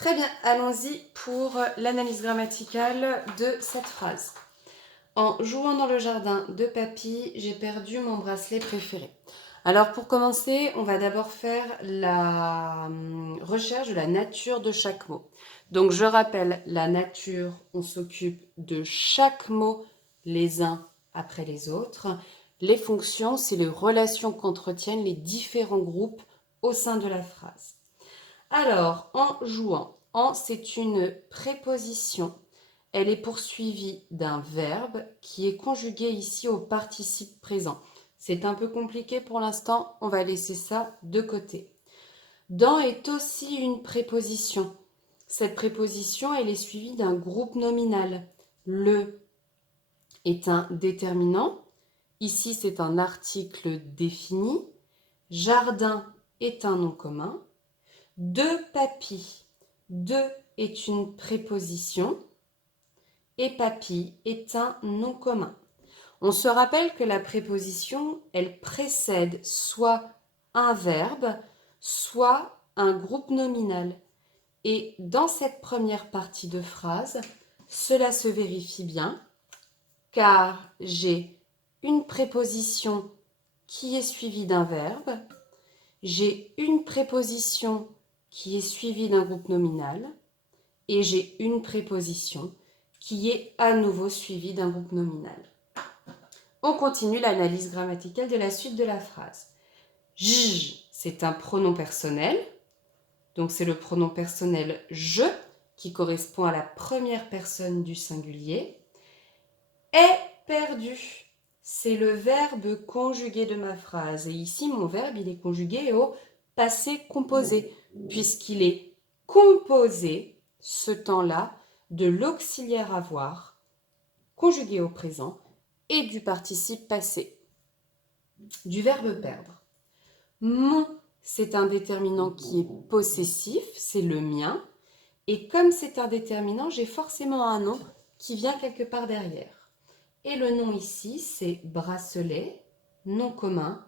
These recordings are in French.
Très bien, allons-y pour l'analyse grammaticale de cette phrase. En jouant dans le jardin de papy, j'ai perdu mon bracelet préféré. Alors pour commencer, on va d'abord faire la recherche de la nature de chaque mot. Donc je rappelle la nature, on s'occupe de chaque mot les uns après les autres. Les fonctions, c'est les relations qu'entretiennent les différents groupes au sein de la phrase. Alors, en jouant, en, c'est une préposition. Elle est poursuivie d'un verbe qui est conjugué ici au participe présent. C'est un peu compliqué pour l'instant, on va laisser ça de côté. Dans est aussi une préposition. Cette préposition, elle est suivie d'un groupe nominal. Le est un déterminant. Ici, c'est un article défini. Jardin est un nom commun. De papy. De est une préposition et papy est un nom commun. On se rappelle que la préposition, elle précède soit un verbe, soit un groupe nominal. Et dans cette première partie de phrase, cela se vérifie bien car j'ai une préposition qui est suivie d'un verbe, j'ai une préposition qui est suivie d'un groupe nominal et j'ai une préposition qui est à nouveau suivie d'un groupe nominal. On continue l'analyse grammaticale de la suite de la phrase. Je, c'est un pronom personnel, donc c'est le pronom personnel je qui correspond à la première personne du singulier. Est perdu, c'est le verbe conjugué de ma phrase. Et ici, mon verbe, il est conjugué au passé composé, puisqu'il est composé, ce temps-là, de l'auxiliaire avoir, conjugué au présent, et du participe passé, du verbe perdre. Mon, c'est un déterminant qui est possessif, c'est le mien, et comme c'est un déterminant, j'ai forcément un nom qui vient quelque part derrière. Et le nom ici, c'est bracelet, nom commun,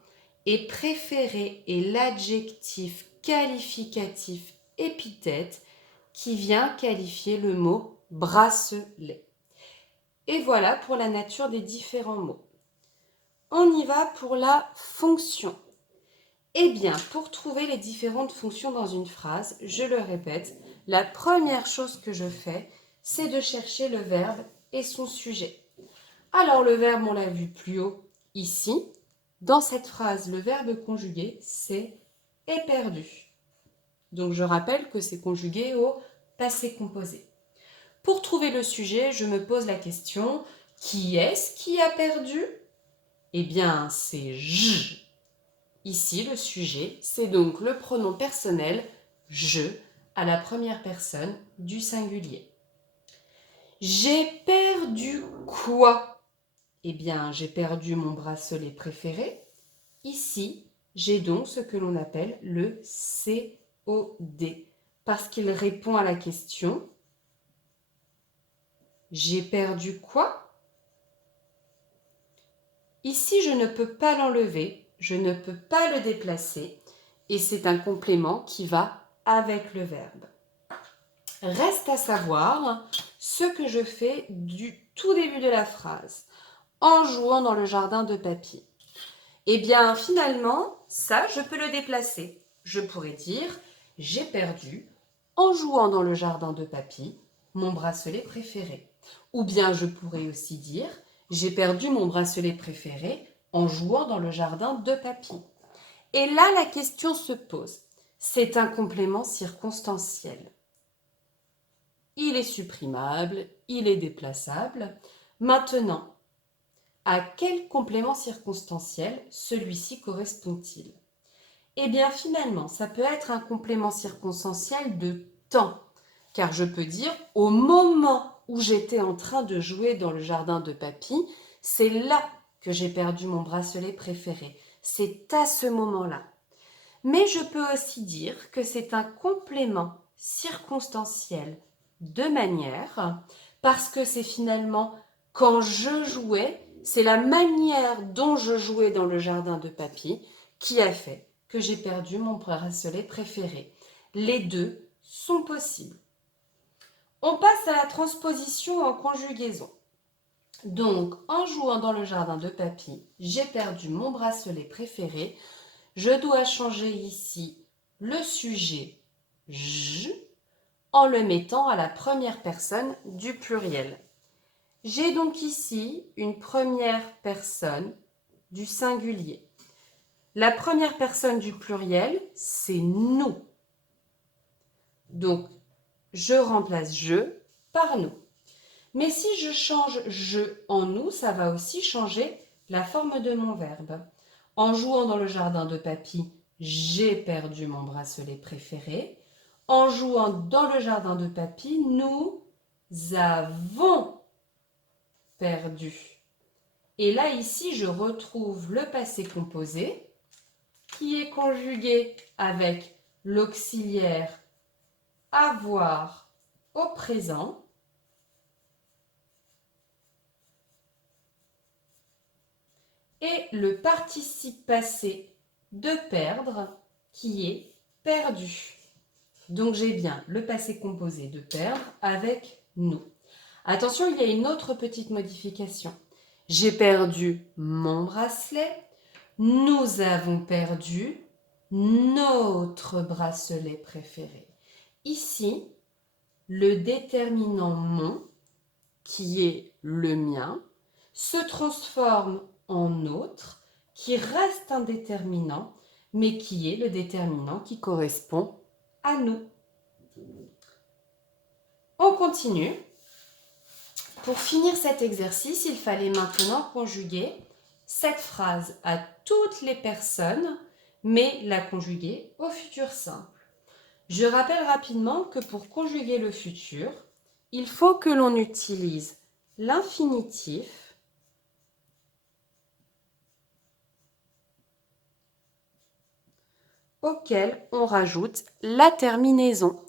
et préféré est l'adjectif qualificatif épithète qui vient qualifier le mot bracelet. Et voilà pour la nature des différents mots. On y va pour la fonction. Eh bien, pour trouver les différentes fonctions dans une phrase, je le répète, la première chose que je fais, c'est de chercher le verbe et son sujet. Alors le verbe, on l'a vu plus haut ici. Dans cette phrase, le verbe conjugué, c'est est perdu. Donc je rappelle que c'est conjugué au passé composé. Pour trouver le sujet, je me pose la question, qui est-ce qui a perdu? Eh bien, c'est je. Ici, le sujet, c'est donc le pronom personnel je à la première personne du singulier. J'ai perdu quoi? Eh bien, j'ai perdu mon bracelet préféré. Ici, j'ai donc ce que l'on appelle le COD, parce qu'il répond à la question « J'ai perdu quoi ?» Ici, je ne peux pas l'enlever, je ne peux pas le déplacer, et c'est un complément qui va avec le verbe. Reste à savoir ce que je fais du tout début de la phrase, en jouant dans le jardin de papy. Eh bien, finalement, ça, je peux le déplacer. Je pourrais dire « J'ai perdu, en jouant dans le jardin de papy, mon bracelet préféré. » Ou bien je pourrais aussi dire « J'ai perdu mon bracelet préféré en jouant dans le jardin de papy. » Et là, la question se pose. C'est un complément circonstanciel. Il est supprimable, il est déplaçable. Maintenant, à quel complément circonstanciel celui-ci correspond-il? Eh bien, finalement, ça peut être un complément circonstanciel de temps, car je peux dire au moment où j'étais en train de jouer dans le jardin de papy, c'est là que j'ai perdu mon bracelet préféré. C'est à ce moment-là. Mais je peux aussi dire que c'est un complément circonstanciel de manière, parce que c'est finalement quand je jouais, c'est la manière dont je jouais dans le jardin de papy qui a fait que j'ai perdu mon bracelet préféré. Les deux sont possibles. On passe à la transposition en conjugaison. Donc, en jouant dans le jardin de papy, j'ai perdu mon bracelet préféré. Je dois changer ici le sujet « je » en le mettant à la première personne du pluriel. J'ai donc ici une première personne du singulier. La première personne du pluriel, c'est nous. Donc, je remplace je par nous. Mais si je change je en nous, ça va aussi changer la forme de mon verbe. En jouant dans le jardin de papy, j'ai perdu mon bracelet préféré. En jouant dans le jardin de papy, nous avons perdu. Et là, ici, je retrouve le passé composé qui est conjugué avec l'auxiliaire avoir au présent et le participe passé de perdre qui est perdu. Donc j'ai bien le passé composé de perdre avec nous. Attention, il y a une autre petite modification. J'ai perdu mon bracelet. Nous avons perdu notre bracelet préféré. Ici, le déterminant mon, qui est le mien, se transforme en notre, qui reste un déterminant, mais qui est le déterminant qui correspond à nous. On continue. Pour finir cet exercice, il fallait maintenant conjuguer cette phrase à toutes les personnes, mais la conjuguer au futur simple. Je rappelle rapidement que pour conjuguer le futur, il faut que l'on utilise l'infinitif auquel on rajoute la terminaison.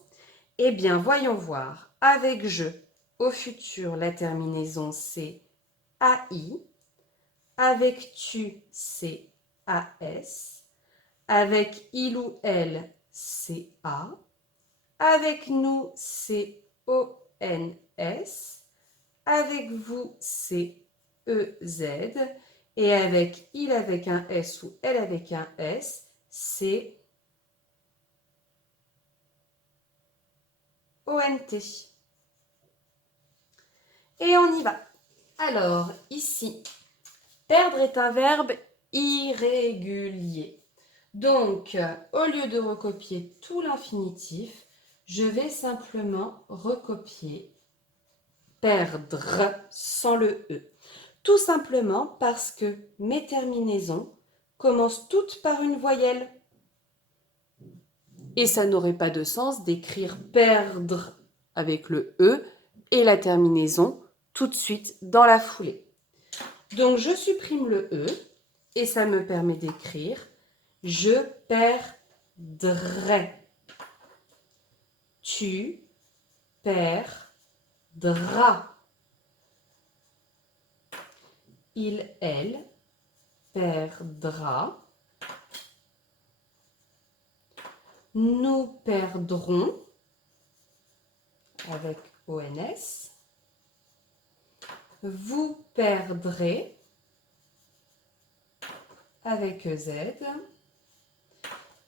Eh bien, voyons voir. Avec je, au futur, la terminaison c'est AI. Avec tu, c'est AS. Avec il ou elle, c'est A. Avec nous, c'est ONS. Avec vous, c'est EZ. Et avec il avec un S ou elle avec un S, c'est ONT. Et on y va. Alors, ici, perdre est un verbe irrégulier. Donc, au lieu de recopier tout l'infinitif, je vais simplement recopier perdre sans le E. Tout simplement parce que mes terminaisons commencent toutes par une voyelle. Et ça n'aurait pas de sens d'écrire perdre avec le E et la terminaison tout de suite dans la foulée. Donc, je supprime le E et ça me permet d'écrire je perdrai. Tu perdras. Il, elle perdra. Nous perdrons avec ONS. Vous perdrez avec EZ.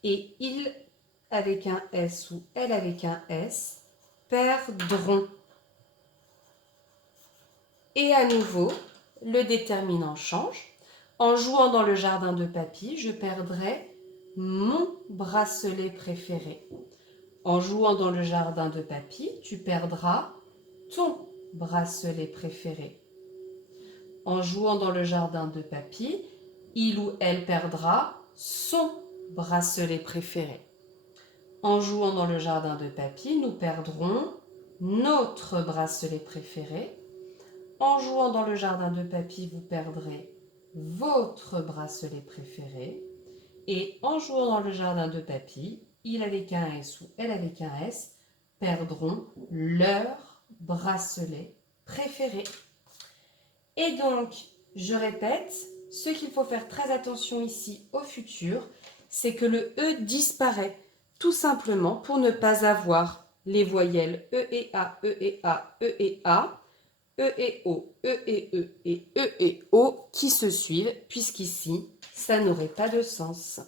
Et il avec un S ou elle avec un S perdront. Et à nouveau, le déterminant change. En jouant dans le jardin de papy, je perdrai mon bracelet préféré. En jouant dans le jardin de papy, tu perdras ton bracelet préféré. En jouant dans le jardin de papy, il ou elle perdra son bracelet préféré. En jouant dans le jardin de papy, nous perdrons notre bracelet préféré. En jouant dans le jardin de papy, vous perdrez votre bracelet préféré. Et en jouant dans le jardin de papy, il avec un S ou elle avec un S perdront leur bracelet préféré. Et donc, je répète, ce qu'il faut faire très attention ici au futur, c'est que le E disparaît, tout simplement pour ne pas avoir les voyelles E et A, E et A, E et A, E et O, E et E et E et O qui se suivent, puisqu'ici, ça n'aurait pas de sens.